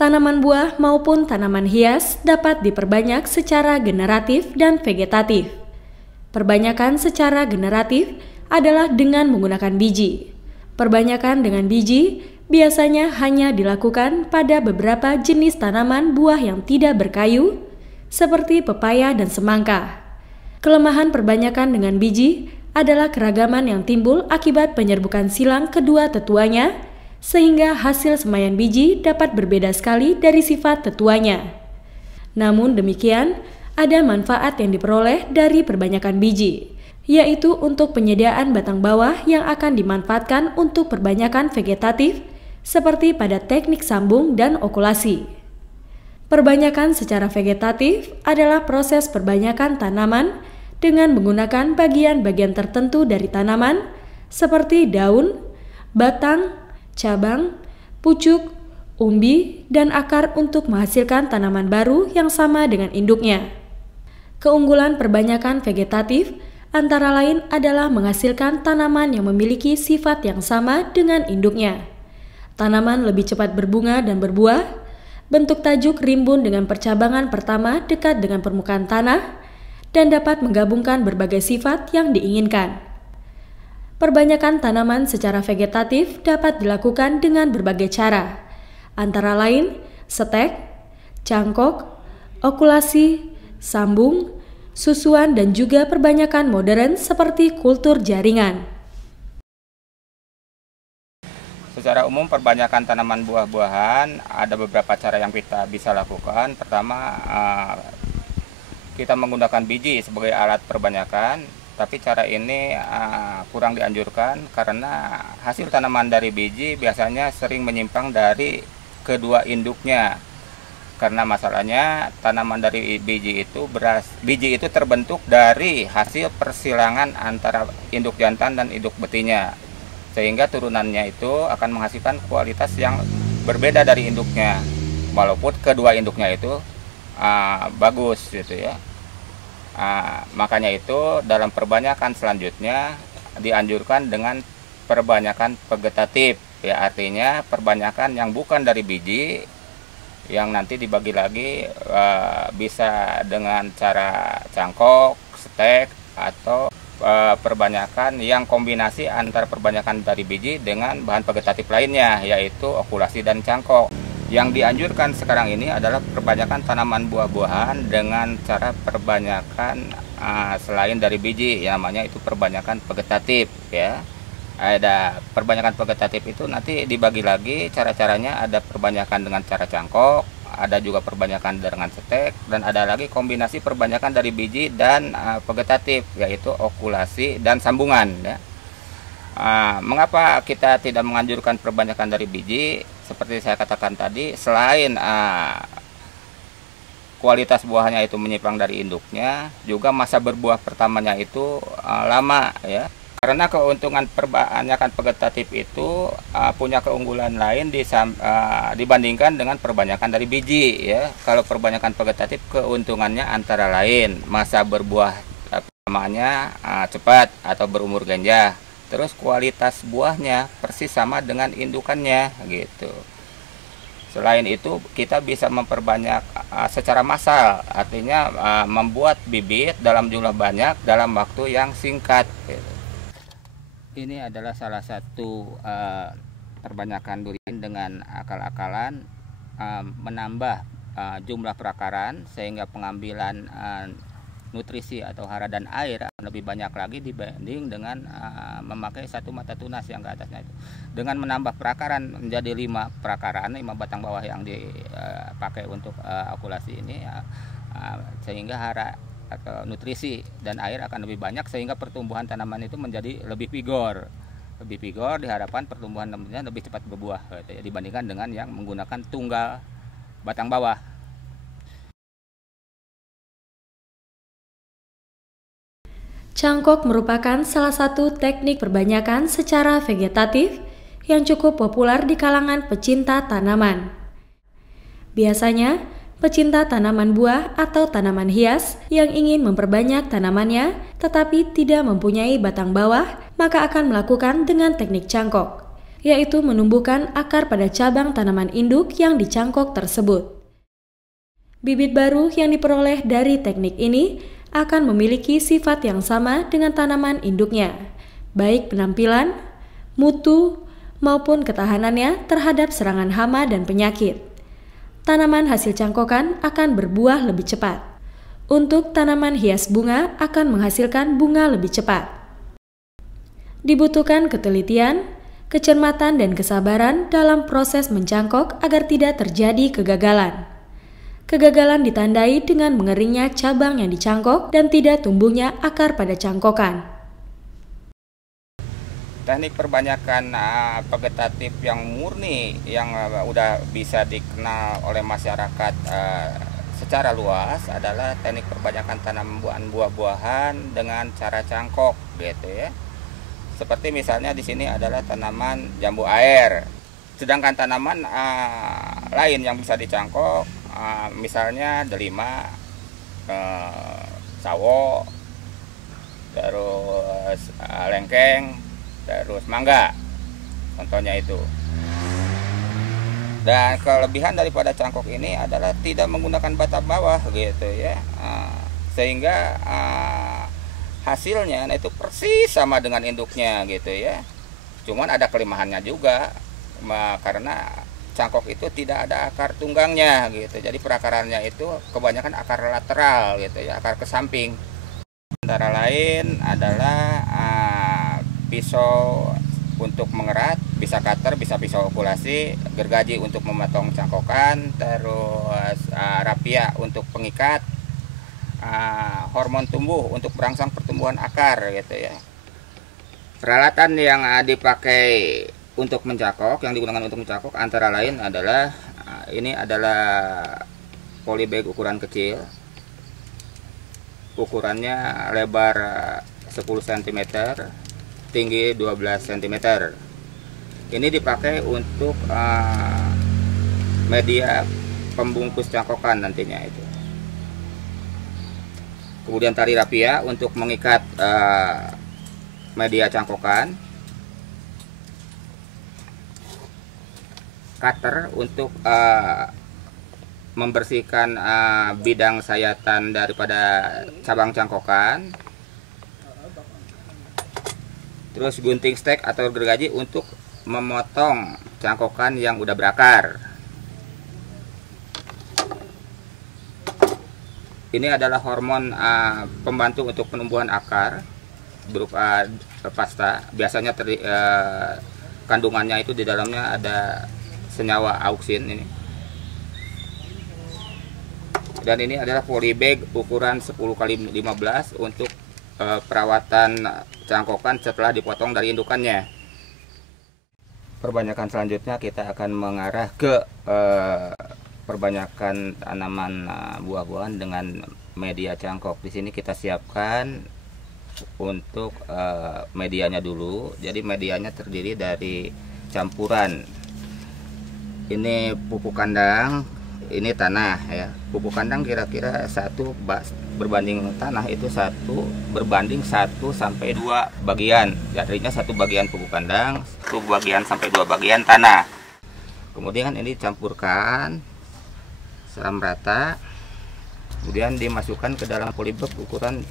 Tanaman buah maupun tanaman hias dapat diperbanyak secara generatif dan vegetatif. Perbanyakan secara generatif adalah dengan menggunakan biji. Perbanyakan dengan biji biasanya hanya dilakukan pada beberapa jenis tanaman buah yang tidak berkayu, seperti pepaya dan semangka. Kelemahan perbanyakan dengan biji adalah keragaman yang timbul akibat penyerbukan silang kedua tetuanya, sehingga hasil semaian biji dapat berbeda sekali dari sifat tetuanya. Namun demikian, ada manfaat yang diperoleh dari perbanyakan biji, yaitu untuk penyediaan batang bawah yang akan dimanfaatkan untuk perbanyakan vegetatif, seperti pada teknik sambung dan okulasi. Perbanyakan secara vegetatif adalah proses perbanyakan tanaman dengan menggunakan bagian-bagian tertentu dari tanaman, seperti daun, batang, cabang, pucuk, umbi, dan akar untuk menghasilkan tanaman baru yang sama dengan induknya. Keunggulan perbanyakan vegetatif antara lain adalah menghasilkan tanaman yang memiliki sifat yang sama dengan induknya. Tanaman lebih cepat berbunga dan berbuah, bentuk tajuk rimbun dengan percabangan pertama dekat dengan permukaan tanah, dan dapat menggabungkan berbagai sifat yang diinginkan. Perbanyakan tanaman secara vegetatif dapat dilakukan dengan berbagai cara, antara lain stek, cangkok, okulasi, sambung, susuan, dan juga perbanyakan modern seperti kultur jaringan. Secara umum perbanyakan tanaman buah-buahan ada beberapa cara yang kita bisa lakukan. Pertama, kita menggunakan biji sebagai alat perbanyakan. Tapi cara ini kurang dianjurkan karena hasil tanaman dari biji biasanya sering menyimpang dari kedua induknya. Karena masalahnya tanaman dari biji itu terbentuk dari hasil persilangan antara induk jantan dan induk betina. Sehingga turunannya itu akan menghasilkan kualitas yang berbeda dari induknya. Walaupun kedua induknya itu bagus gitu ya. Makanya itu dalam perbanyakan selanjutnya dianjurkan dengan perbanyakan vegetatif, ya artinya perbanyakan yang bukan dari biji, yang nanti dibagi lagi bisa dengan cara cangkok, stek, atau perbanyakan yang kombinasi antara perbanyakan dari biji dengan bahan vegetatif lainnya, yaitu okulasi dan cangkok. Yang dianjurkan sekarang ini adalah perbanyakan tanaman buah-buahan dengan cara perbanyakan selain dari biji, yang namanya itu perbanyakan vegetatif ya. Ada perbanyakan vegetatif itu nanti dibagi lagi cara-caranya, ada perbanyakan dengan cara cangkok, ada juga perbanyakan dengan stek, dan ada lagi kombinasi perbanyakan dari biji dan vegetatif, yaitu okulasi dan sambungan ya. Mengapa kita tidak menganjurkan perbanyakan dari biji? Seperti saya katakan tadi, selain kualitas buahnya itu menyimpang dari induknya, juga masa berbuah pertamanya itu lama ya. Karena keuntungan perbanyakan vegetatif itu punya keunggulan lain dibandingkan dengan perbanyakan dari biji ya. Kalau perbanyakan vegetatif keuntungannya antara lain masa berbuah pertamanya cepat atau berumur ganja. Terus kualitas buahnya persis sama dengan indukannya gitu. Selain itu kita bisa memperbanyak secara massal, artinya membuat bibit dalam jumlah banyak dalam waktu yang singkat gitu. Ini adalah salah satu perbanyakan durian dengan akal-akalan menambah jumlah perakaran sehingga pengambilan nutrisi atau hara dan air lebih banyak lagi dibanding dengan memakai satu mata tunas yang ke atasnya itu. Dengan menambah perakaran menjadi 5 perakaran, 5 batang bawah yang dipakai untuk okulasi ini, sehingga hara atau nutrisi dan air akan lebih banyak sehingga pertumbuhan tanaman itu menjadi lebih vigor. Lebih vigor diharapkan pertumbuhan tanamannya lebih cepat berbuah gitu ya, dibandingkan dengan yang menggunakan tunggal batang bawah. Cangkok merupakan salah satu teknik perbanyakan secara vegetatif yang cukup populer di kalangan pecinta tanaman. Biasanya, pecinta tanaman buah atau tanaman hias yang ingin memperbanyak tanamannya tetapi tidak mempunyai batang bawah, maka akan melakukan dengan teknik cangkok. yaitu menumbuhkan akar pada cabang tanaman induk yang dicangkok tersebut. Bibit baru yang diperoleh dari teknik ini akan memiliki sifat yang sama dengan tanaman induknya, baik penampilan, mutu, maupun ketahanannya terhadap serangan hama dan penyakit. Tanaman hasil cangkokan akan berbuah lebih cepat. Untuk tanaman hias bunga akan menghasilkan bunga lebih cepat. Dibutuhkan ketelitian, kecermatan, dan kesabaran dalam proses mencangkok agar tidak terjadi kegagalan. Kegagalan ditandai dengan mengeringnya cabang yang dicangkok dan tidak tumbuhnya akar pada cangkokan. Teknik perbanyakan vegetatif yang murni yang udah bisa dikenal oleh masyarakat secara luas adalah teknik perbanyakan tanaman buah-buahan dengan cara cangkok gitu ya. Seperti misalnya di sini adalah tanaman jambu air. Sedangkan tanaman lain yang bisa dicangkok misalnya delima, sawo, terus lengkeng, terus mangga, contohnya itu. Dan kelebihan daripada cangkok ini adalah tidak menggunakan batang bawah gitu ya, sehingga hasilnya itu persis sama dengan induknya gitu ya. Cuman ada kelemahannya juga, karena cangkok itu tidak ada akar tunggangnya gitu. Jadi perakarannya itu kebanyakan akar lateral gitu ya, akar ke samping. Antara lain adalah pisau untuk mengerat, bisa cutter, bisa pisau okulasi, gergaji untuk memotong cangkokan, terus rapia untuk pengikat, hormon tumbuh untuk merangsang pertumbuhan akar gitu ya. Peralatan yang dipakai untuk mencangkok, yang digunakan untuk mencangkok antara lain adalah ini adalah polybag ukuran kecil. Ukurannya lebar 10 cm, tinggi 12 cm. Ini dipakai untuk media pembungkus cangkokan nantinya itu. Kemudian tali rapia untuk mengikat media cangkokan. Cutter untuk membersihkan bidang sayatan daripada cabang cangkokan. Terus gunting stek atau gergaji untuk memotong cangkokan yang udah berakar. Ini adalah hormon pembantu untuk penumbuhan akar berupa pasta. Biasanya kandungannya itu di dalamnya ada senyawa auksin ini. Dan ini adalah polybag ukuran 10x15 untuk perawatan cangkokan setelah dipotong dari indukannya. Perbanyakan selanjutnya kita akan mengarah ke perbanyakan tanaman buah-buahan dengan media cangkok. Di sini kita siapkan untuk medianya dulu. Jadi medianya terdiri dari campuran. Ini pupuk kandang, ini tanah ya. Pupuk kandang kira-kira berbanding tanah itu 1 berbanding 1 sampai 2 bagian. Jadinya 1 bagian pupuk kandang, 1 bagian sampai 2 bagian tanah. Kemudian ini dicampurkan seram rata. Kemudian dimasukkan ke dalam polybag ukuran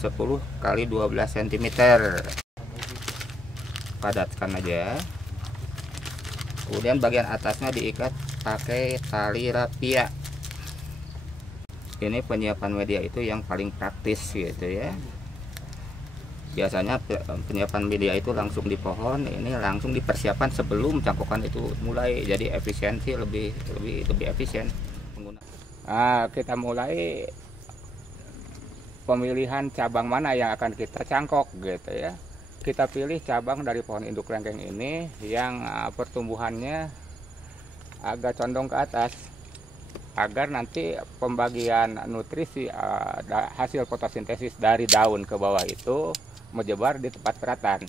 10x12 cm. Padatkan aja. Kemudian bagian atasnya diikat pakai tali rapia. Ini penyiapan media itu yang paling praktis gitu ya. Biasanya penyiapan media itu langsung di pohon, ini langsung dipersiapkan sebelum cangkokan itu mulai. Jadi efisiensi lebih efisien pengguna. Kita mulai pemilihan cabang mana yang akan kita cangkok gitu ya. Kita pilih cabang dari pohon induk lengkeng ini yang pertumbuhannya agak condong ke atas, agar nanti pembagian nutrisi hasil fotosintesis dari daun ke bawah itu menyebar di tempat keratan.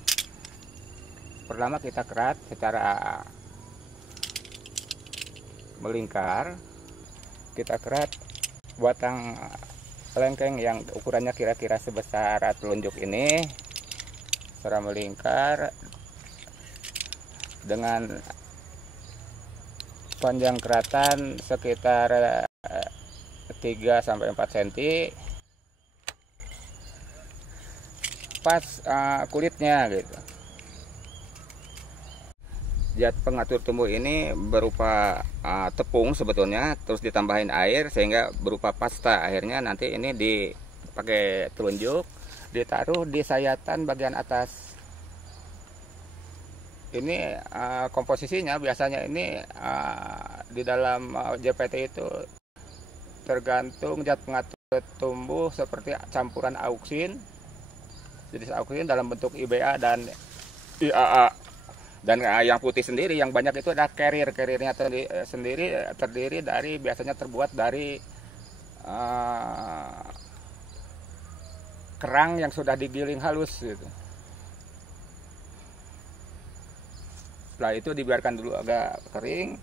Pertama kita kerat secara melingkar. Kita kerat batang lengkeng yang ukurannya kira-kira sebesar telunjuk ini secara melingkar dengan panjang keratan sekitar 3-4 cm, pas kulitnya gitu. Zat pengatur tumbuh ini berupa tepung sebetulnya, terus ditambahin air sehingga berupa pasta. Akhirnya nanti ini dipakai telunjuk, ditaruh di sayatan bagian atas. Ini komposisinya biasanya ini di dalam JPT itu tergantung zat pengatur tumbuh seperti campuran auksin, jenis auksin dalam bentuk IBA dan IAA. Dan yang putih sendiri yang banyak itu adalah carrier-carriernya sendiri terdiri dari, biasanya terbuat dari kerang yang sudah digiling halus gitu. Setelah itu dibiarkan dulu agak kering.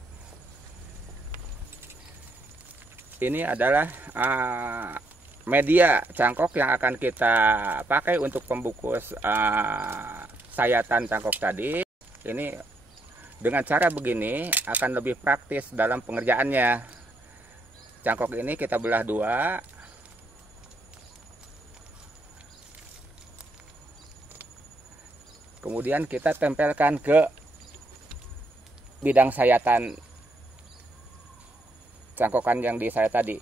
Ini adalah media cangkok yang akan kita pakai untuk pembungkus sayatan cangkok tadi. Ini dengan cara begini akan lebih praktis dalam pengerjaannya. Cangkok ini kita belah dua. Kemudian kita tempelkan ke bidang sayatan cangkokan yang disayat tadi.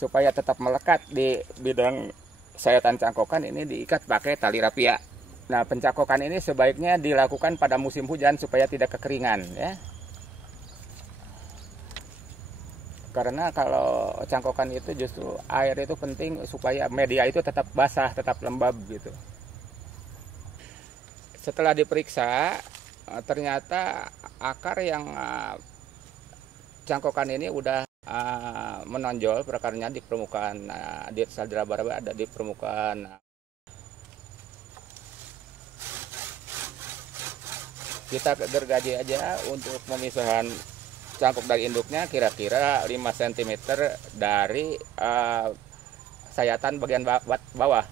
Supaya tetap melekat di bidang sayatan cangkokan ini diikat pakai tali rapia. Nah, pencangkokan ini sebaiknya dilakukan pada musim hujan supaya tidak kekeringan ya. Karena kalau cangkokan itu justru air itu penting supaya media itu tetap basah, tetap lembab gitu. Setelah diperiksa, ternyata akar yang cangkokan ini udah menonjol perakarnya di permukaan, di sel laba-laba ada di permukaan. Kita gergaji aja untuk pemisahan cangkok dari induknya kira-kira 5 cm dari sayatan bagian bawah.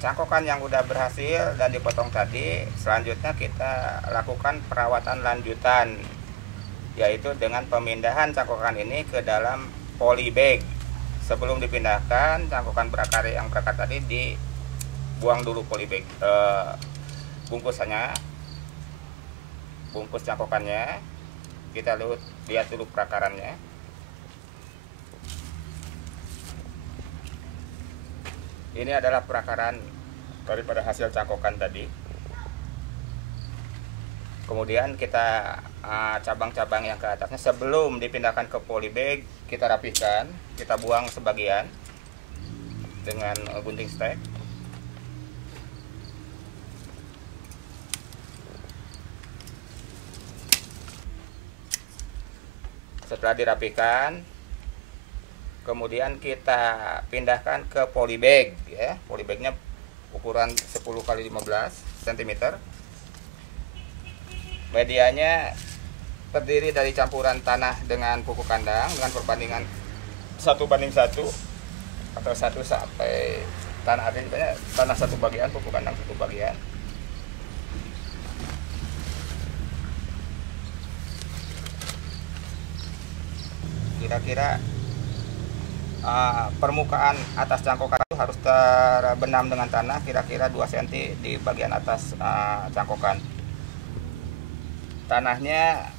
Cangkokan yang udah berhasil dan dipotong tadi, selanjutnya kita lakukan perawatan lanjutan, yaitu dengan pemindahan cangkokan ini ke dalam polybag. Sebelum dipindahkan, cangkokan berakar yang berakar tadi dibuang dulu polybag, bungkusannya, bungkus cangkokannya. Kita lihat dulu perakarannya. Ini adalah perakaran daripada hasil cangkokan tadi. Kemudian kita cabang-cabang yang ke atasnya sebelum dipindahkan ke polybag kita rapihkan, kita buang sebagian dengan gunting stek. Setelah dirapikan, kemudian kita pindahkan ke polybag ya. Polybagnya ukuran 10 x 15 cm. Medianya terdiri dari campuran tanah dengan pupuk kandang dengan perbandingan 1:1 atau 1 sampai tanah, artinya tanah 1 bagian, pupuk kandang 1 bagian. Kira-kira permukaan atas cangkokan itu harus terbenam dengan tanah kira-kira 2 cm di bagian atas cangkokan. Tanahnya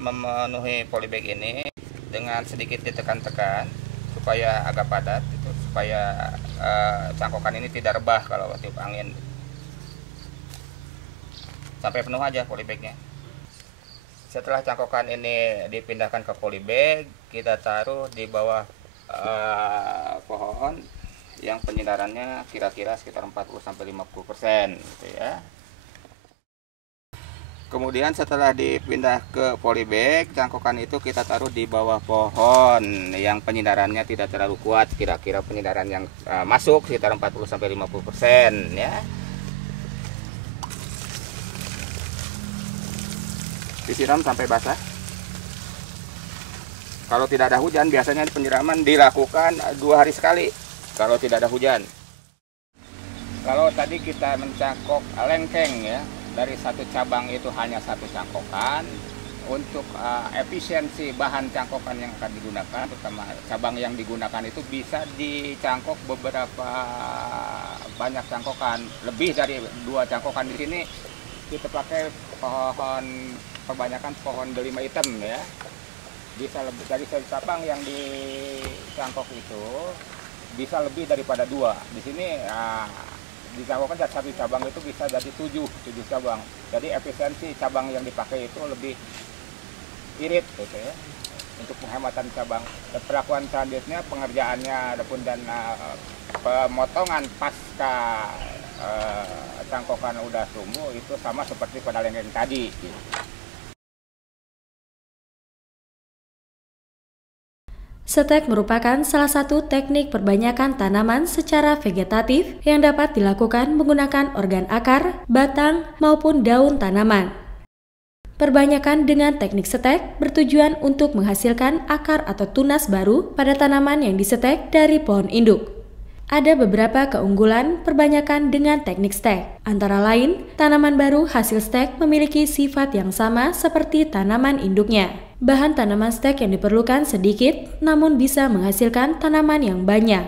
memenuhi polybag ini dengan sedikit ditekan-tekan supaya agak padat, supaya cangkokan ini tidak rebah kalau tiup angin. Sampai penuh aja polybagnya. Setelah cangkokan ini dipindahkan ke polybag, kita taruh di bawah pohon yang penyinarannya kira-kira sekitar 40-50% gitu ya. Kemudian setelah dipindah ke polybag, cangkokan itu kita taruh di bawah pohon yang penyinarannya tidak terlalu kuat, kira-kira penyinaran yang masuk sekitar 40-50% ya. Disiram sampai basah. Kalau tidak ada hujan, biasanya penyiraman dilakukan 2 hari sekali kalau tidak ada hujan. Kalau tadi kita mencangkok lengkeng ya, dari satu cabang itu hanya satu cangkokan. Untuk efisiensi bahan cangkokan yang akan digunakan, terutama cabang yang digunakan itu bisa dicangkok beberapa banyak cangkokan, lebih dari 2 cangkokan. Di sini kita pakai pohon, kebanyakan pohon delima hitam ya. Bisa lebih dari satu cabang yang dicangkok itu bisa lebih daripada 2. Di sini dicangkokkan dari satu cabang itu bisa jadi 7 cabang. Jadi efisiensi cabang yang dipakai itu lebih irit gitu ya, untuk penghematan cabang. Perlakuan selanjutnya pengerjaannya adapun dan pemotongan pasca cangkokan udah tumbuh itu sama seperti pada lengkeng tadi gitu. Stek merupakan salah satu teknik perbanyakan tanaman secara vegetatif yang dapat dilakukan menggunakan organ akar, batang, maupun daun tanaman. Perbanyakan dengan teknik stek bertujuan untuk menghasilkan akar atau tunas baru pada tanaman yang disetek dari pohon induk. Ada beberapa keunggulan perbanyakan dengan teknik stek. Antara lain, tanaman baru hasil stek memiliki sifat yang sama seperti tanaman induknya. Bahan tanaman stek yang diperlukan sedikit, namun bisa menghasilkan tanaman yang banyak.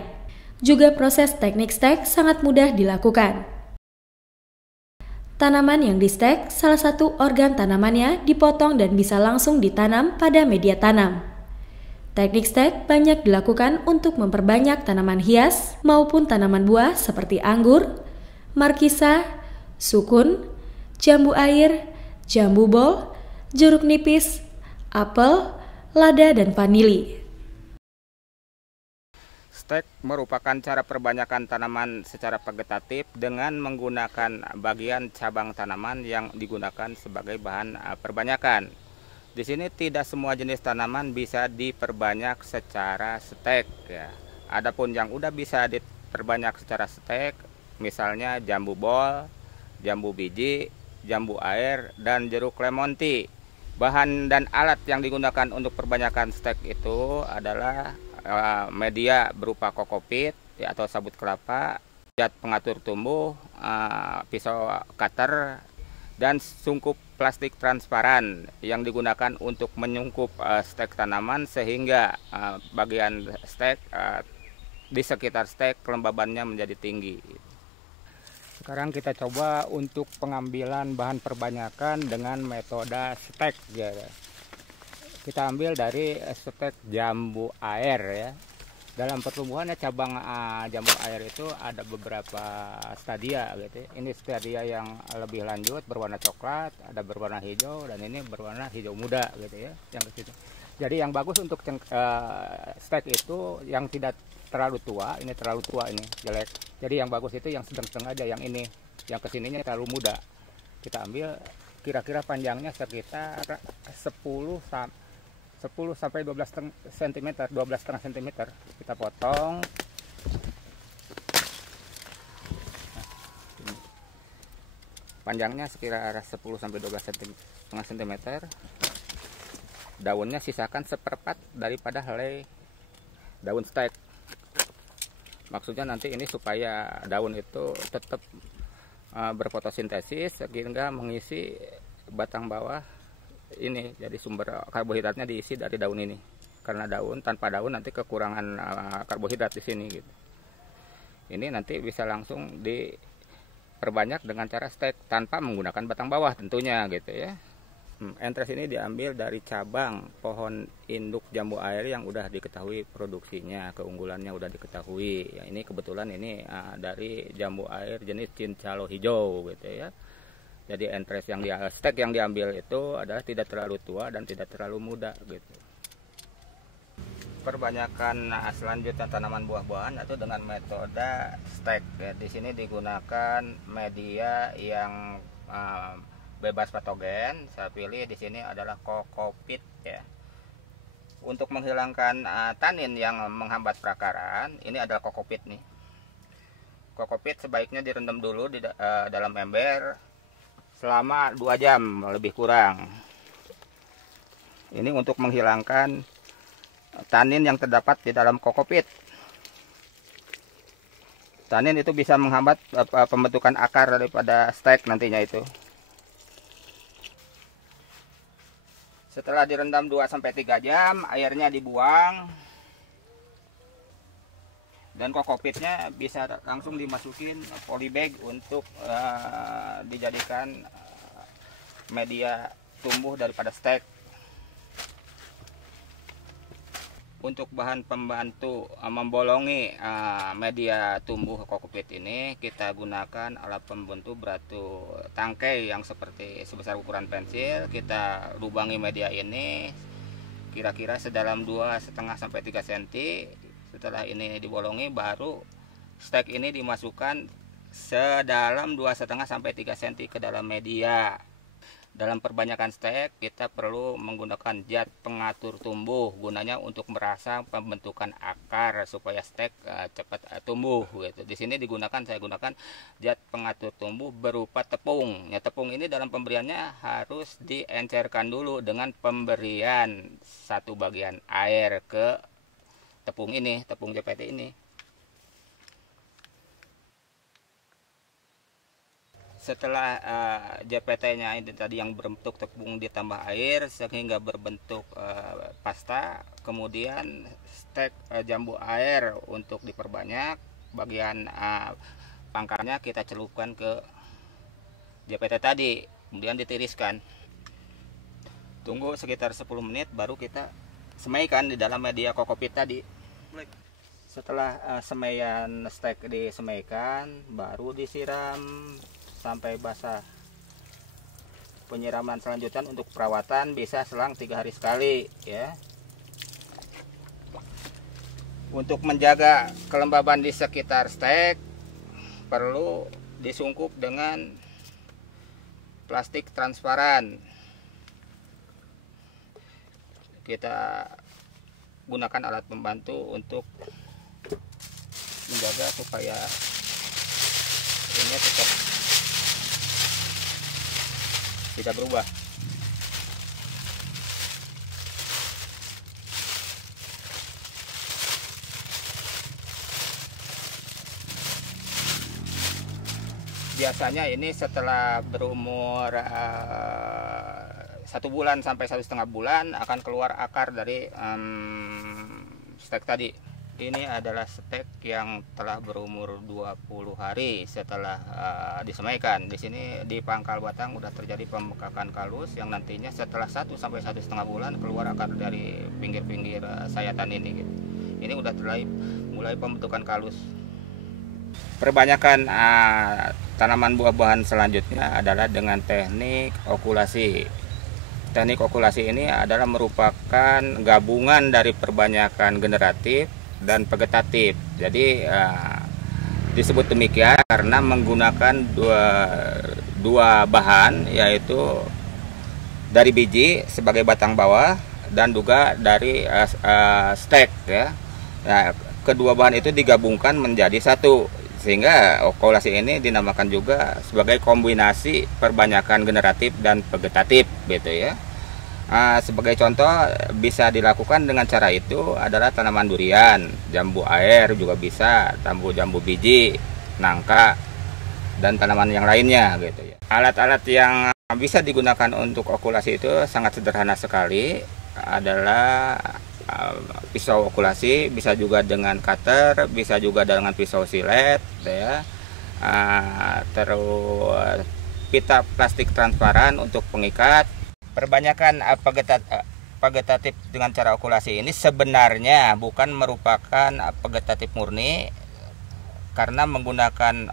Juga proses teknik stek sangat mudah dilakukan. Tanaman yang di stek, salah satu organ tanamannya dipotong dan bisa langsung ditanam pada media tanam. Teknik stek banyak dilakukan untuk memperbanyak tanaman hias maupun tanaman buah seperti anggur, markisa, sukun, jambu air, jambu bol, jeruk nipis, apel, lada, dan vanili. Stek merupakan cara perbanyakan tanaman secara vegetatif dengan menggunakan bagian cabang tanaman yang digunakan sebagai bahan perbanyakan. Di sini tidak semua jenis tanaman bisa diperbanyak secara stek ya. Adapun yang udah bisa diperbanyak secara stek, misalnya jambu bol, jambu biji, jambu air, dan jeruk lemon tea. Bahan dan alat yang digunakan untuk perbanyakan stek itu adalah media berupa kokopit ya, atau sabut kelapa, zat pengatur tumbuh, pisau cutter, dan sungkup plastik transparan yang digunakan untuk menyungkup stek tanaman sehingga bagian stek di sekitar stek kelembabannya menjadi tinggi. Sekarang kita coba untuk pengambilan bahan perbanyakan dengan metode stek ya. Kita ambil dari stek jambu air ya. Dalam pertumbuhannya cabang jambu air itu ada beberapa stadia gitu. Ini stadia yang lebih lanjut berwarna coklat, ada berwarna hijau, dan ini berwarna hijau muda gitu ya. Yang ke situ. Jadi yang bagus untuk stek itu yang tidak terlalu tua, ini terlalu tua, ini jelek. Jadi yang bagus itu yang sedang-sedang aja, yang ini, yang kesininya terlalu muda. Kita ambil kira-kira panjangnya sekitar 10 sampai 12 cm, 12,5 cm. Kita potong. Panjangnya sekitar 10 sampai 12,5 cm. Daunnya sisakan seperempat daripada helai daun stek. Maksudnya nanti ini supaya daun itu tetap berfotosintesis sehingga mengisi batang bawah ini. Jadi sumber karbohidratnya diisi dari daun ini. Karena daun, tanpa daun nanti kekurangan karbohidrat di sini gitu. Ini nanti bisa langsung diperbanyak dengan cara stek tanpa menggunakan batang bawah tentunya gitu ya. Entres ini diambil dari cabang pohon induk jambu air yang udah diketahui produksinya, keunggulannya udah diketahui. Ya, ini kebetulan ini dari jambu air jenis cincalo hijau gitu ya. Jadi entres yang stek yang diambil itu adalah tidak terlalu tua dan tidak terlalu muda gitu. Perbanyakan selanjutnya tanaman buah-buahan itu dengan metode stek. Ya, di sini digunakan media yang bebas patogen. Saya pilih di sini adalah kokopit ya. Untuk menghilangkan tanin yang menghambat perakaran, ini adalah kokopit nih. Kokopit sebaiknya direndam dulu di dalam ember selama 2 jam lebih kurang. Ini untuk menghilangkan tanin yang terdapat di dalam kokopit. Tanin itu bisa menghambat pembentukan akar daripada stek nantinya itu. Setelah direndam 2-3 jam, airnya dibuang. Dan kokopitnya bisa langsung dimasukin polybag untuk dijadikan media tumbuh daripada stek. Untuk bahan pembantu membolongi media tumbuh kokopit ini, kita gunakan alat pembentuk batu tangkai yang sebesar ukuran pensil. Kita lubangi media ini kira-kira sedalam 2,5-3 cm. Setelah ini dibolongi, baru stek ini dimasukkan sedalam 2,5-3 cm ke dalam media. Dalam perbanyakan stek, kita perlu menggunakan zat pengatur tumbuh, gunanya untuk merangsang pembentukan akar supaya stek cepat tumbuh. Gitu. Di sini saya gunakan zat pengatur tumbuh berupa tepung. Ya, tepung ini dalam pemberiannya harus diencerkan dulu dengan pemberian 1 bagian air ke tepung ini, tepung JPT ini. Setelah JPT-nya ini tadi yang berbentuk tepung ditambah air sehingga berbentuk pasta, kemudian stek jambu air untuk diperbanyak, bagian pangkalnya kita celupkan ke JPT tadi, kemudian ditiriskan. Tunggu sekitar 10 menit baru kita semaikan di dalam media kokopit tadi. Setelah semaian stek disemaikan, baru disiram sampai basah. Penyiraman selanjutnya untuk perawatan bisa selang 3 hari sekali, ya. Untuk menjaga kelembaban di sekitar stek, perlu disungkup dengan plastik transparan. Kita gunakan alat pembantu untuk menjaga supaya ini tetap tidak berubah. Biasanya ini setelah berumur 1 bulan sampai 1,5 bulan akan keluar akar dari stek tadi. Ini adalah stek yang telah berumur 20 hari setelah disemaikan. Di sini di pangkal batang udah terjadi pembekakan kalus yang nantinya setelah 1 sampai 1,5 bulan keluar akar dari pinggir-pinggir sayatan ini. Gitu. Ini udah mulai pembentukan kalus. Perbanyakan tanaman buah-buahan selanjutnya adalah dengan teknik okulasi. Teknik okulasi ini adalah merupakan gabungan dari perbanyakan generatif dan vegetatif. Jadi disebut demikian karena menggunakan dua bahan, yaitu dari biji sebagai batang bawah dan juga dari stek. Ya. Nah, kedua bahan itu digabungkan menjadi satu, sehingga okulasi ini dinamakan juga sebagai kombinasi perbanyakan generatif dan vegetatif, gitu ya. Sebagai contoh bisa dilakukan dengan cara itu adalah tanaman durian, jambu air juga bisa, jambu biji, nangka, dan tanaman yang lainnya, gitu ya. Alat-alat yang bisa digunakan untuk okulasi itu sangat sederhana sekali, adalah pisau okulasi, bisa juga dengan cutter, bisa juga dengan pisau silet, ya. Terus pita plastik transparan untuk pengikat. Perbanyakan vegetatif dengan cara okulasi ini sebenarnya bukan merupakan vegetatif murni, karena menggunakan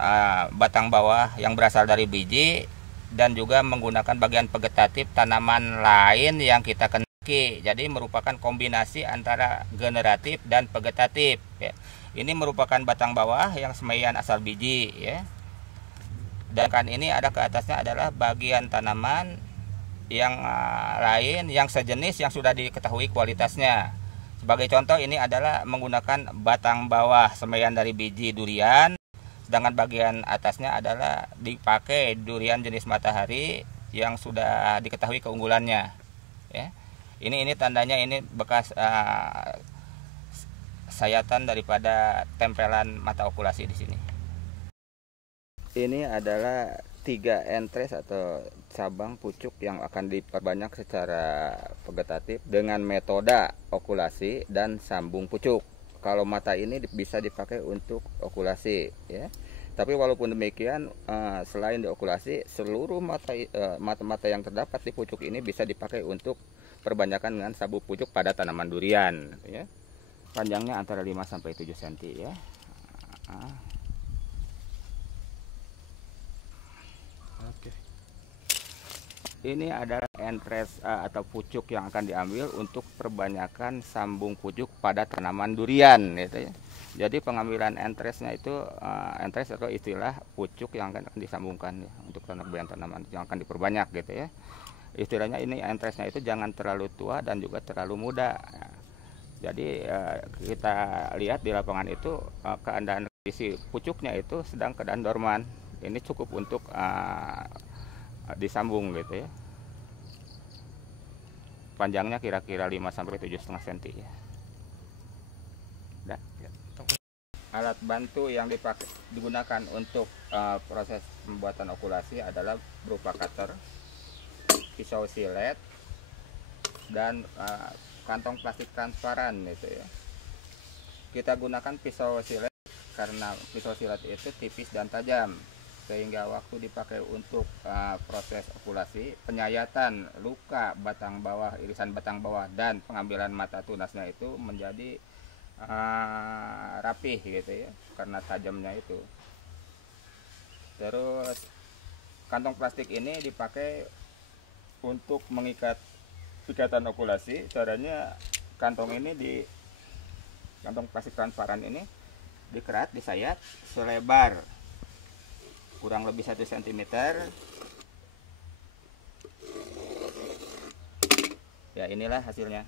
batang bawah yang berasal dari biji dan juga menggunakan bagian vegetatif tanaman lain yang kita kenal. Jadi merupakan kombinasi antara generatif dan vegetatif, ya. Ini merupakan batang bawah yang semaian asal biji, ya. Dan kan ini ada ke atasnya adalah bagian tanaman yang lain yang sejenis yang sudah diketahui kualitasnya. Sebagai contoh, ini adalah menggunakan batang bawah semaian dari biji durian, sedangkan bagian atasnya adalah dipakai durian jenis matahari yang sudah diketahui keunggulannya, ya. Ini tandanya ini bekas sayatan daripada tempelan mata okulasi di sini. Ini adalah 3 entres atau cabang pucuk yang akan diperbanyak secara vegetatif dengan metode okulasi dan sambung pucuk. Kalau mata ini bisa dipakai untuk okulasi, ya. Tapi walaupun demikian, selain diokulasi, seluruh mata yang terdapat di pucuk ini bisa dipakai untuk perbanyakan dengan sabuk pucuk pada tanaman durian, ya. Panjangnya antara 5-7 cm, ya. Oke. Ini adalah entres atau pucuk yang akan diambil untuk perbanyakan sambung pucuk pada tanaman durian, gitu ya. Jadi pengambilan entresnya itu entres atau istilah pucuk yang akan disambungkan, ya, untuk tanaman yang akan diperbanyak, gitu ya. Istilahnya ini entresnya itu jangan terlalu tua dan juga terlalu muda. Jadi kita lihat di lapangan itu keadaan kondisi pucuknya itu sedang keadaan dorman. Ini cukup untuk disambung, gitu ya. Panjangnya kira-kira 5-7,5 cm, ya. Alat bantu yang digunakan untuk proses pembuatan okulasi adalah berupa cutter, pisau silet, dan kantong plastik transparan, gitu ya. Kita gunakan pisau silet karena pisau silet itu tipis dan tajam, sehingga waktu dipakai untuk proses okulasi, penyayatan luka batang bawah, irisan batang bawah, dan pengambilan mata tunasnya itu menjadi rapih, gitu ya, karena tajamnya itu. Terus kantong plastik ini dipakai untuk mengikat ikatan okulasi. Caranya kantong plastik transparan ini dikerat, disayat selebar kurang lebih 1 cm. Ya, inilah hasilnya.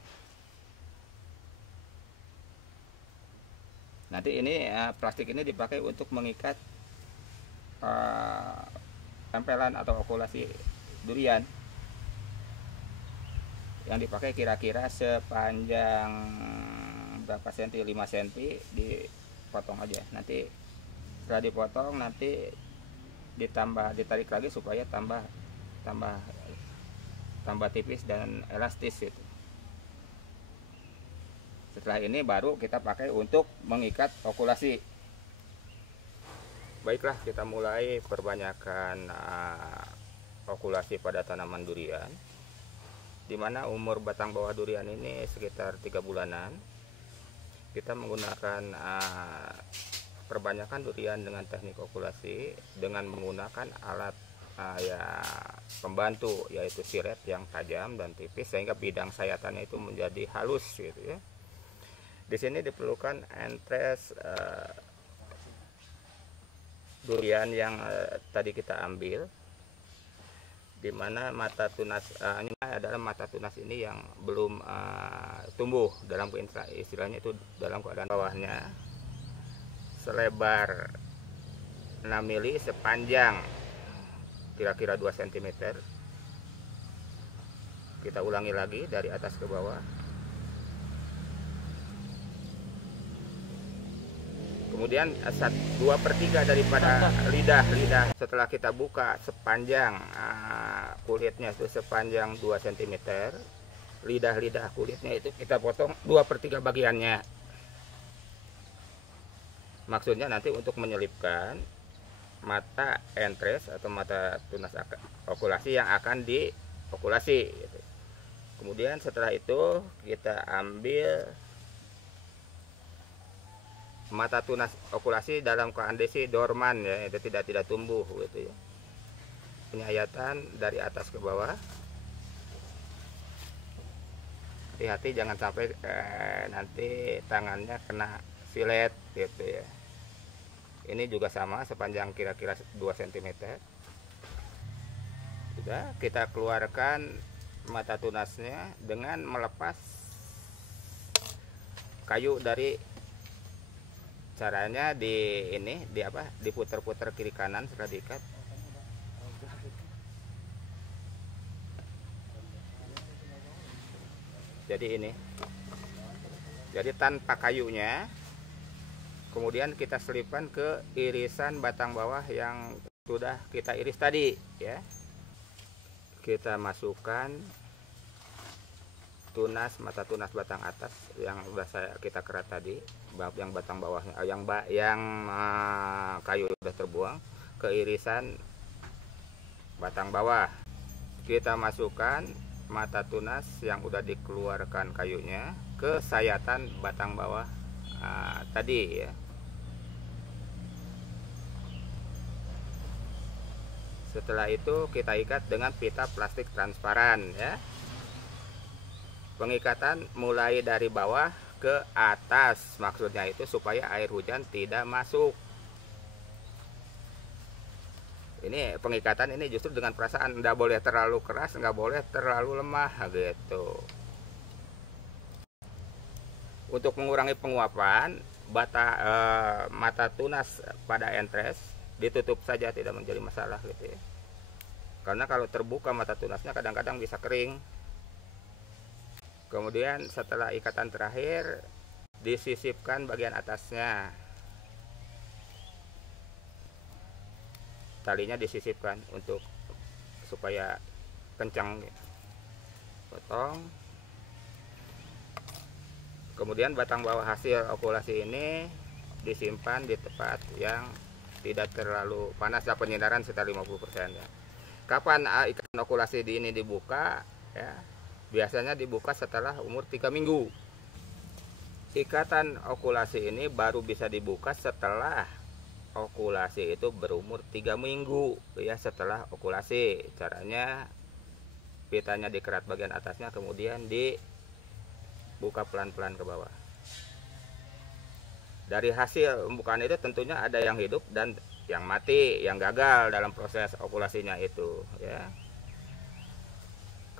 Nanti ini plastik ini dipakai untuk mengikat tempelan atau okulasi durian yang dipakai kira-kira sepanjang berapa senti, 5 cm, dipotong aja. Nanti setelah dipotong nanti ditarik lagi supaya tambah tipis dan elastis, gitu. Setelah ini baru kita pakai untuk mengikat okulasi. Baiklah, kita mulai perbanyakan okulasi pada tanaman durian, dimana umur batang bawah durian ini sekitar 3 bulanan. Kita menggunakan perbanyakan durian dengan teknik okulasi dengan menggunakan alat pembantu, yaitu silet yang tajam dan tipis sehingga bidang sayatannya itu menjadi halus, gitu ya. Di sini diperlukan entres durian yang tadi kita ambil, di mana mata tunas ini adalah mata tunas ini yang belum tumbuh, dalam istilahnya itu dalam keadaan bawahnya selebar 6 mili, sepanjang kira-kira 2 cm. Kita ulangi lagi dari atas ke bawah. Kemudian 2/3 daripada lidah setelah kita buka sepanjang kulitnya itu sepanjang 2 cm. Lidah kulitnya itu kita potong 2/3 bagiannya. Maksudnya nanti untuk menyelipkan mata entres atau mata tunas okulasi yang akan diokulasi, gitu. Kemudian setelah itu kita ambil mata tunas okulasi dalam kondisi dorman, ya, itu tidak tumbuh, gitu ya. Penyayatan dari atas ke bawah. Hati-hati jangan sampai nanti tangannya kena silet, gitu ya. Ini juga sama, sepanjang kira-kira 2 cm. Sudah, kita keluarkan mata tunasnya dengan melepas kayu dari, caranya diputar-putar kiri kanan setelah diikat. Jadi ini, jadi tanpa kayunya, kemudian kita selipkan ke irisan batang bawah yang sudah kita iris tadi ya. Kita masukkan tunas, mata tunas batang atas yang sudah kita kerat tadi, yang batang bawahnya, yang kayu sudah terbuang, ke irisan batang bawah. Kita masukkan mata tunas yang udah dikeluarkan kayunya ke sayatan batang bawah tadi ya. Setelah itu kita ikat dengan pita plastik transparan ya. Pengikatan mulai dari bawah ke atas, maksudnya itu supaya air hujan tidak masuk. Ini pengikatan ini justru dengan perasaan, nggak boleh terlalu keras, nggak boleh terlalu lemah gitu. Untuk mengurangi penguapan, mata tunas pada entres ditutup saja, tidak menjadi masalah gitu ya. Karena kalau terbuka mata tunasnya kadang-kadang bisa kering. Kemudian setelah ikatan terakhir disisipkan bagian atasnya. Talinya disisipkan untuk supaya kencang. Potong. Kemudian batang bawah hasil okulasi ini disimpan di tempat yang tidak terlalu panas dan penyinaran sekitar 50% ya. Kapan ikatan okulasi ini dibuka ya? Biasanya dibuka setelah umur 3 minggu. Ikatan okulasi ini baru bisa dibuka setelah okulasi itu berumur 3 minggu ya, setelah okulasi. Caranya pitanya dikerat bagian atasnya, kemudian dibuka pelan-pelan ke bawah. Dari hasil pembukaan itu tentunya ada yang hidup dan yang mati, yang gagal dalam proses okulasinya itu ya.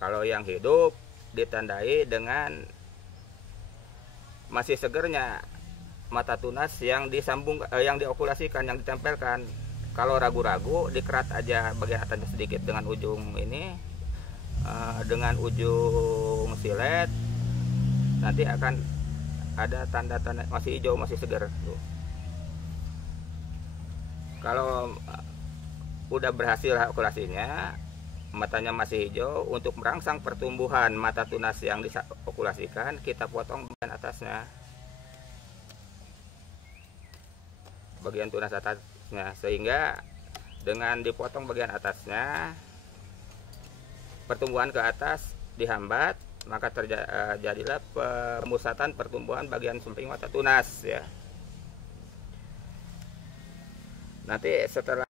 Kalau yang hidup ditandai dengan masih segernya mata tunas yang yang diokulasikan, yang ditempelkan. Kalau ragu-ragu, dikerat aja bagian atasnya sedikit dengan ujung ini, dengan ujung silet. Nanti akan ada tanda-tanda masih hijau, masih segar. Tuh. Kalau udah berhasil okulasinya, matanya masih hijau, untuk merangsang pertumbuhan mata tunas yang diokulasikan, kita potong bagian atasnya. Bagian tunas atasnya, sehingga dengan dipotong bagian atasnya pertumbuhan ke atas dihambat, maka terjadilah pemusatan pertumbuhan bagian samping mata tunas ya. Nanti setelah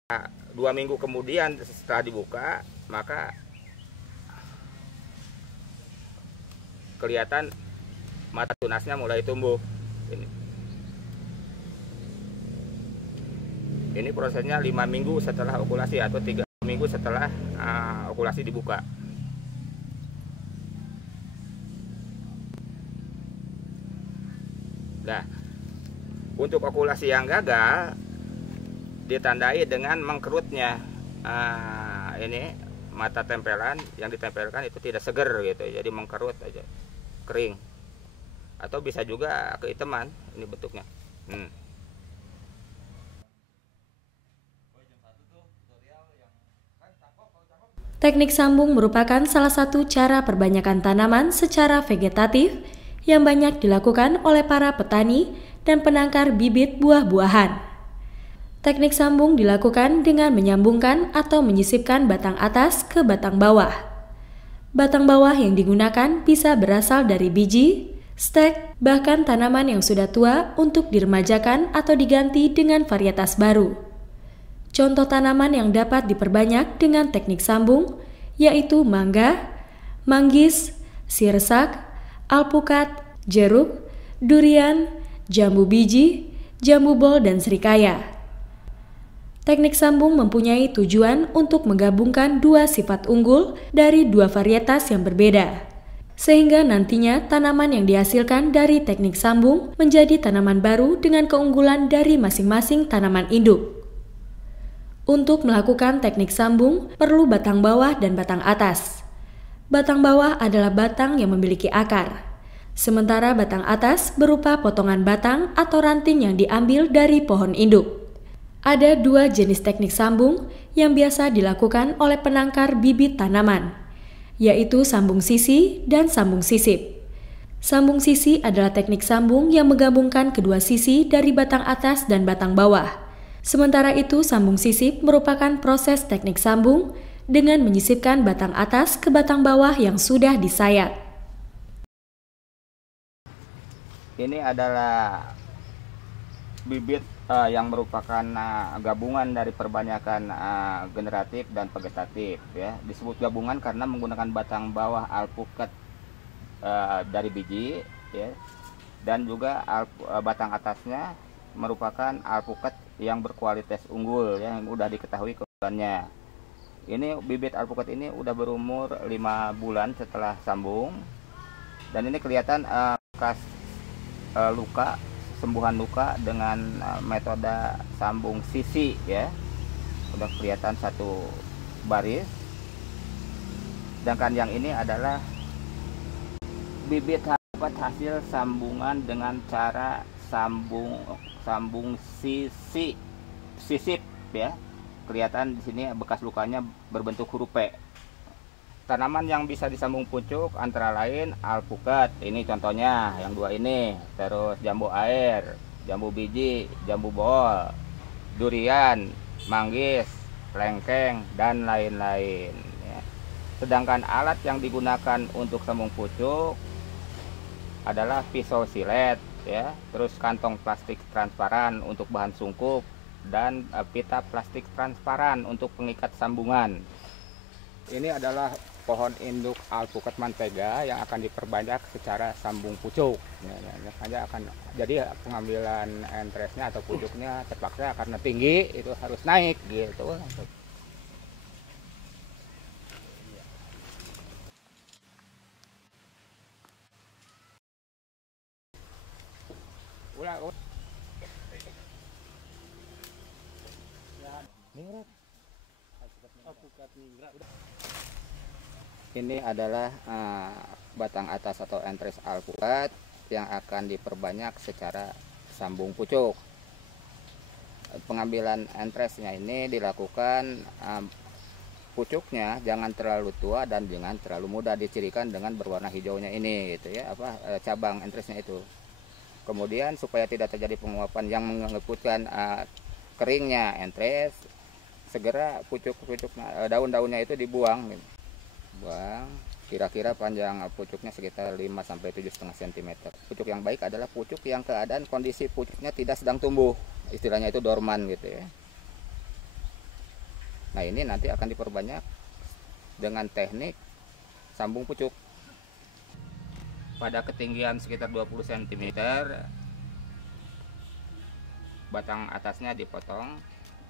2 minggu kemudian setelah dibuka, maka kelihatan mata tunasnya mulai tumbuh. Ini prosesnya 5 minggu setelah okulasi atau 3 minggu setelah okulasi dibuka. Nah, untuk okulasi yang gagal ditandai dengan mengkerutnya. Ini mata tempelan yang ditempelkan itu tidak seger gitu, jadi mengkerut aja, kering, atau bisa juga kehitaman. Ini bentuknya. Teknik sambung merupakan salah satu cara perbanyakan tanaman secara vegetatif yang banyak dilakukan oleh para petani dan penangkar bibit buah-buahan. Teknik sambung dilakukan dengan menyambungkan atau menyisipkan batang atas ke batang bawah. Batang bawah yang digunakan bisa berasal dari biji, stek, bahkan tanaman yang sudah tua untuk diremajakan atau diganti dengan varietas baru. Contoh tanaman yang dapat diperbanyak dengan teknik sambung yaitu mangga, manggis, sirsak, alpukat, jeruk, durian, jambu biji, jambu bol, dan serikaya. Teknik sambung mempunyai tujuan untuk menggabungkan dua sifat unggul dari dua varietas yang berbeda, sehingga nantinya tanaman yang dihasilkan dari teknik sambung menjadi tanaman baru dengan keunggulan dari masing-masing tanaman induk. Untuk melakukan teknik sambung, perlu batang bawah dan batang atas. Batang bawah adalah batang yang memiliki akar. Sementara batang atas berupa potongan batang atau ranting yang diambil dari pohon induk. Ada dua jenis teknik sambung yang biasa dilakukan oleh penangkar bibit tanaman, yaitu sambung sisi dan sambung sisip. Sambung sisi adalah teknik sambung yang menggabungkan kedua sisi dari batang atas dan batang bawah. Sementara itu, sambung sisip merupakan proses teknik sambung dengan menyisipkan batang atas ke batang bawah yang sudah disayat. Ini adalah bibit yang merupakan gabungan dari perbanyakan generatif dan vegetatif, ya. Disebut gabungan karena menggunakan batang bawah alpukat dari biji, ya, dan juga batang atasnya merupakan alpukat yang berkualitas unggul, ya, yang udah diketahui keunggulannya. Ini bibit alpukat ini udah berumur 5 bulan setelah sambung, dan ini kelihatan bekas luka, sembuhan luka dengan metode sambung sisi, ya. Udah kelihatan satu baris. Sedangkan yang ini adalah bibit alpukat hasil sambungan dengan cara sambung sisip, ya. Kelihatan di sini bekas lukanya berbentuk huruf P. Tanaman yang bisa disambung pucuk antara lain alpukat, ini contohnya yang dua ini, terus jambu air, jambu biji, jambu bol, durian, manggis, lengkeng, dan lain-lain, ya. Sedangkan alat yang digunakan untuk sambung pucuk adalah pisau silet, ya, terus kantong plastik transparan untuk bahan sungkup, dan pita plastik transparan untuk pengikat sambungan. Ini adalah pohon induk alpukat mentega yang akan diperbanyak secara sambung pucuk, ya, akan jadi pengambilan entresnya atau pucuknya terpaksa karena tinggi itu harus naik gitu. Ini adalah batang atas atau entres alpukat yang akan diperbanyak secara sambung pucuk. Pengambilan entresnya ini dilakukan pucuknya jangan terlalu tua dan jangan terlalu muda, dicirikan dengan berwarna hijaunya ini, gitu ya, cabang entresnya itu. Kemudian supaya tidak terjadi penguapan yang mengeputkan keringnya entres, segera pucuk-pucuknya, daun-daunnya itu dibuang, gitu. Buang, kira-kira panjang pucuknya sekitar 5-7,5 cm. Pucuk yang baik adalah pucuk yang keadaan kondisi pucuknya tidak sedang tumbuh, istilahnya itu dorman, gitu ya. Nah, ini nanti akan diperbanyak dengan teknik sambung pucuk. Pada ketinggian sekitar 20 cm, batang atasnya dipotong,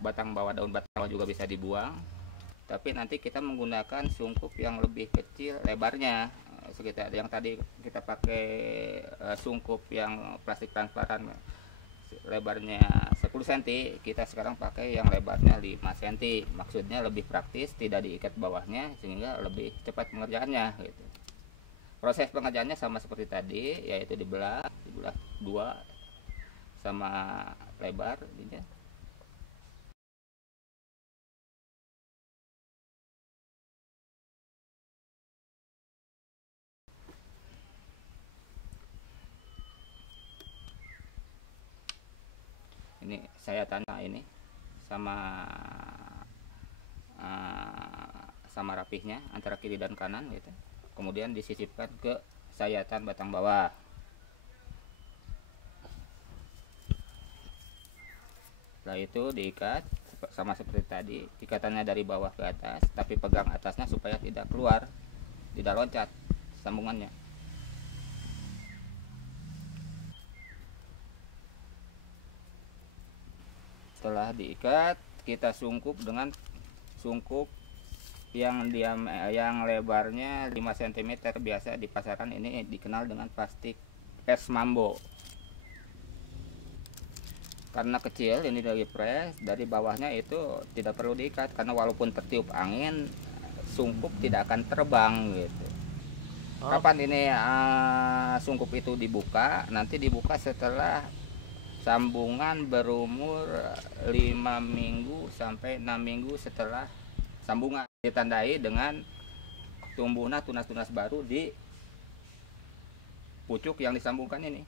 batang bawah, daun batang bawah juga bisa dibuang. Tapi nanti kita menggunakan sungkup yang lebih kecil lebarnya, sekitar yang tadi kita pakai sungkup yang plastik transparan lebarnya 10 cm, kita sekarang pakai yang lebarnya 5 cm. Maksudnya lebih praktis, tidak diikat bawahnya sehingga lebih cepat pengerjaannya, gitu. Proses pengerjaannya sama seperti tadi, yaitu dibelah dua sama lebar, gitu. Ini saya tanya ini sama rapihnya antara kiri dan kanan, gitu. Kemudian disisipkan ke sayatan batang bawah. Setelah itu diikat sama seperti tadi, ikatannya dari bawah ke atas, tapi pegang atasnya supaya tidak keluar, tidak loncat sambungannya. Setelah diikat, kita sungkup dengan sungkup yang lebarnya 5 cm, biasa di pasaran ini dikenal dengan plastik es mambo. Karena kecil, ini dari press, dari bawahnya itu tidak perlu diikat, karena walaupun tertiup angin, sungkup tidak akan terbang, gitu. Kapan ini sungkup itu dibuka? Nanti dibuka setelah sambungan berumur 5 minggu sampai 6 minggu setelah sambungan, ditandai dengan tumbuhnya tunas-tunas baru di pucuk yang disambungkan ini.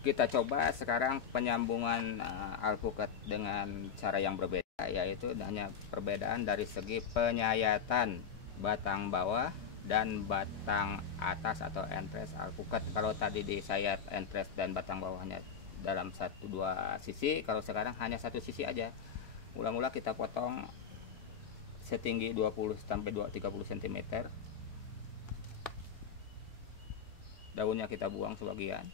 Kita coba sekarang penyambungan alpukat dengan cara yang berbeda, yaitu hanya perbedaan dari segi penyayatan batang bawah dan batang atas atau entres alpukat. Kalau tadi disayat entres dan batang bawahnya dalam 1-2 sisi, kalau sekarang hanya satu sisi aja. Mula-mula kita potong setinggi 20 sampai 30 cm. Daunnya kita buang sebagian.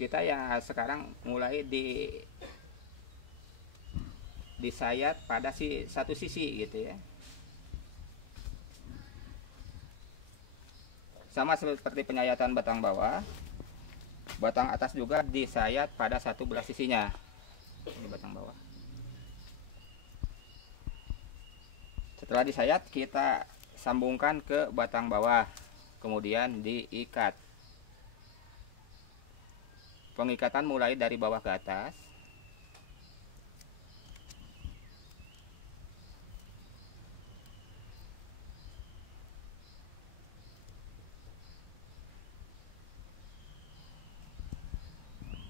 Kita ya sekarang mulai disayat pada satu sisi gitu ya. Sama seperti penyayatan batang bawah, batang atas juga disayat pada satu belah sisinya. Ini batang bawah. Setelah disayat, kita sambungkan ke batang bawah, kemudian diikat. Pengikatan mulai dari bawah ke atas.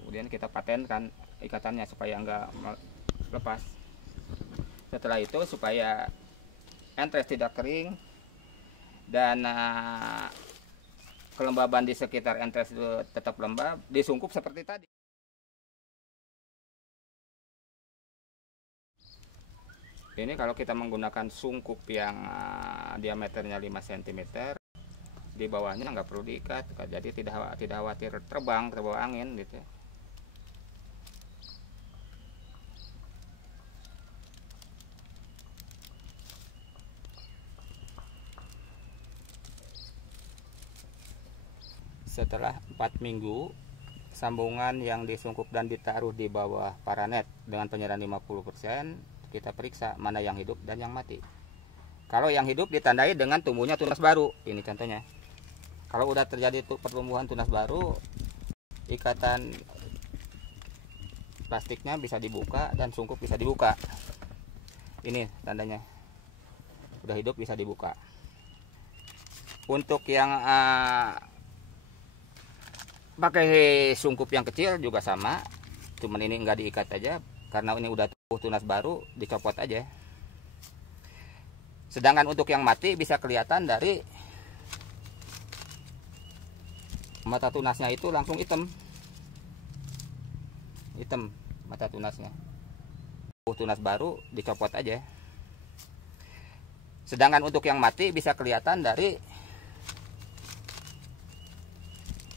Kemudian kita patenkan ikatannya supaya enggak lepas. Setelah itu supaya entres tidak kering dan kelembaban di sekitar entres itu tetap lembab, disungkup seperti tadi. Ini kalau kita menggunakan sungkup yang diameternya 5 cm, di bawahnya nggak perlu diikat, jadi tidak khawatir terbang terbawa angin gitu. Setelah 4 minggu, sambungan yang disungkup dan ditaruh di bawah paranet dengan penyerahan 50%, kita periksa mana yang hidup dan yang mati. Kalau yang hidup ditandai dengan tumbuhnya tunas baru. Ini contohnya. Kalau udah terjadi pertumbuhan tunas baru, ikatan plastiknya bisa dibuka dan sungkup bisa dibuka. Ini tandanya. Udah hidup bisa dibuka. Untuk yang pakai sungkup yang kecil juga sama, cuman ini enggak diikat aja karena ini udah tumbuh tunas baru, dicopot aja. Sedangkan untuk yang mati bisa kelihatan dari mata tunasnya itu langsung hitam mata tunasnya. Tunas baru dicopot aja. Sedangkan untuk yang mati bisa kelihatan dari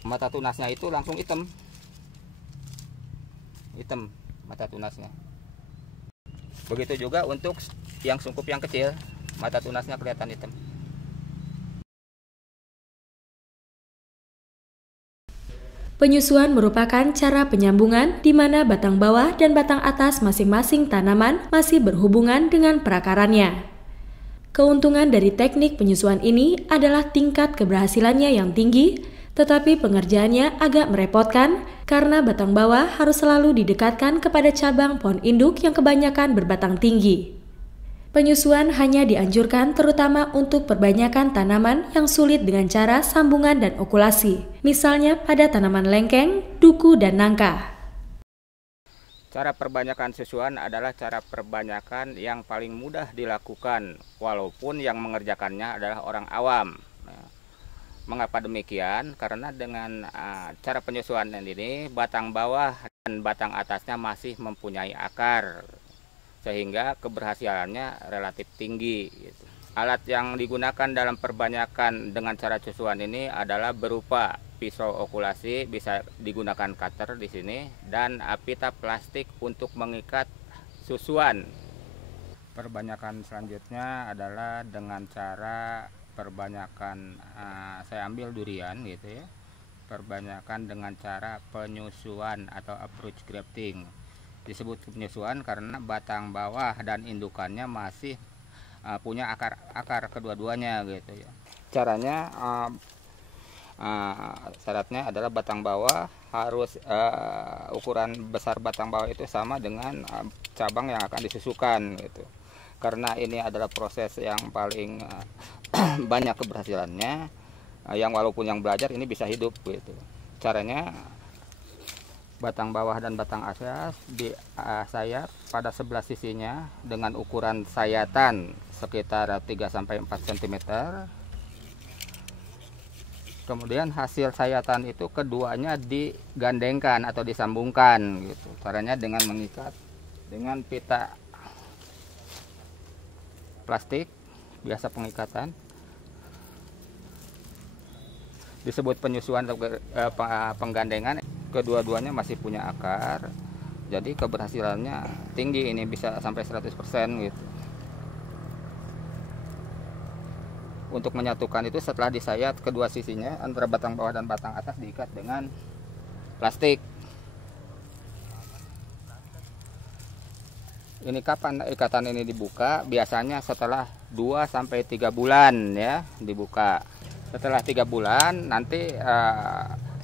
mata tunasnya itu langsung hitam mata tunasnya. Begitu juga untuk yang sungkup yang kecil, mata tunasnya kelihatan hitam. Penyusuan merupakan cara penyambungan di mana batang bawah dan batang atas masing-masing tanaman masih berhubungan dengan perakarannya. Keuntungan dari teknik penyusuan ini adalah tingkat keberhasilannya yang tinggi, tetapi pengerjaannya agak merepotkan karena batang bawah harus selalu didekatkan kepada cabang pohon induk yang kebanyakan berbatang tinggi. Penyusuan hanya dianjurkan terutama untuk perbanyakan tanaman yang sulit dengan cara sambungan dan okulasi, misalnya pada tanaman lengkeng, duku, dan nangka. Cara perbanyakan susuan adalah cara perbanyakan yang paling mudah dilakukan, walaupun yang mengerjakannya adalah orang awam. Mengapa demikian? Karena dengan cara penyusuan ini, batang bawah dan batang atasnya masih mempunyai akar, sehingga keberhasilannya relatif tinggi. Alat yang digunakan dalam perbanyakan dengan cara susuan ini adalah berupa pisau okulasi, bisa digunakan cutter di sini, dan pita plastik untuk mengikat susuan. Perbanyakan selanjutnya adalah dengan cara perbanyakan, saya ambil durian gitu ya, perbanyakan dengan cara penyusuan atau approach grafting. Disebut penyusuan karena batang bawah dan indukannya masih punya akar kedua-duanya gitu ya. Caranya syaratnya adalah batang bawah harus ukuran besar batang bawah itu sama dengan cabang yang akan disusukan gitu. Karena ini adalah proses yang paling banyak keberhasilannya, yang walaupun yang belajar ini bisa hidup gitu. Caranya batang bawah dan batang atas disayat pada sebelah sisinya dengan ukuran sayatan sekitar 3-4 cm. Kemudian hasil sayatan itu keduanya digandengkan atau disambungkan gitu. Caranya dengan mengikat dengan pita plastik, biasa pengikatan. Disebut penyusuan atau penggandengan. Kedua-duanya masih punya akar. Jadi keberhasilannya tinggi, ini bisa sampai 100% gitu. Untuk menyatukan itu setelah disayat kedua sisinya antara batang bawah dan batang atas diikat dengan plastik. Ini kapan ikatan ini dibuka? Biasanya setelah 2-3 bulan ya dibuka. Setelah 3 bulan nanti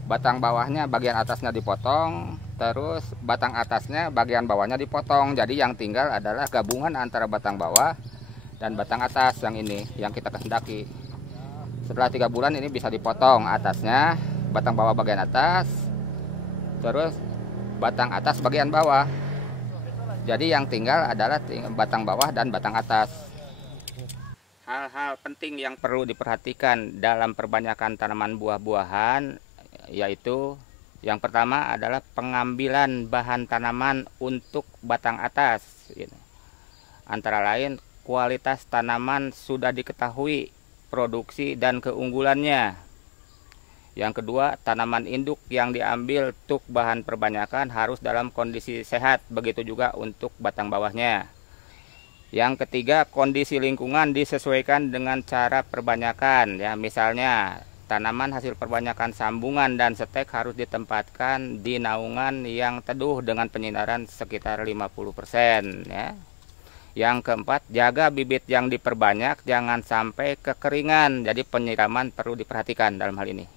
batang bawahnya bagian atasnya dipotong, terus batang atasnya bagian bawahnya dipotong. Jadi yang tinggal adalah gabungan antara batang bawah dan batang atas yang ini yang kita kehendaki. Setelah 3 bulan ini bisa dipotong atasnya, batang bawah bagian atas, terus batang atas bagian bawah. Jadi yang tinggal adalah batang bawah dan batang atas. Hal-hal penting yang perlu diperhatikan dalam perbanyakan tanaman buah-buahan yaitu yang pertama adalah pengambilan bahan tanaman untuk batang atas. Antara lain kualitas tanaman sudah diketahui, produksi dan keunggulannya. Yang kedua, tanaman induk yang diambil untuk bahan perbanyakan harus dalam kondisi sehat, begitu juga untuk batang bawahnya. Yang ketiga, kondisi lingkungan disesuaikan dengan cara perbanyakan. Ya, misalnya tanaman hasil perbanyakan sambungan dan setek harus ditempatkan di naungan yang teduh dengan penyinaran sekitar 50%. Ya. Yang keempat, jaga bibit yang diperbanyak jangan sampai kekeringan. Jadi penyiraman perlu diperhatikan dalam hal ini.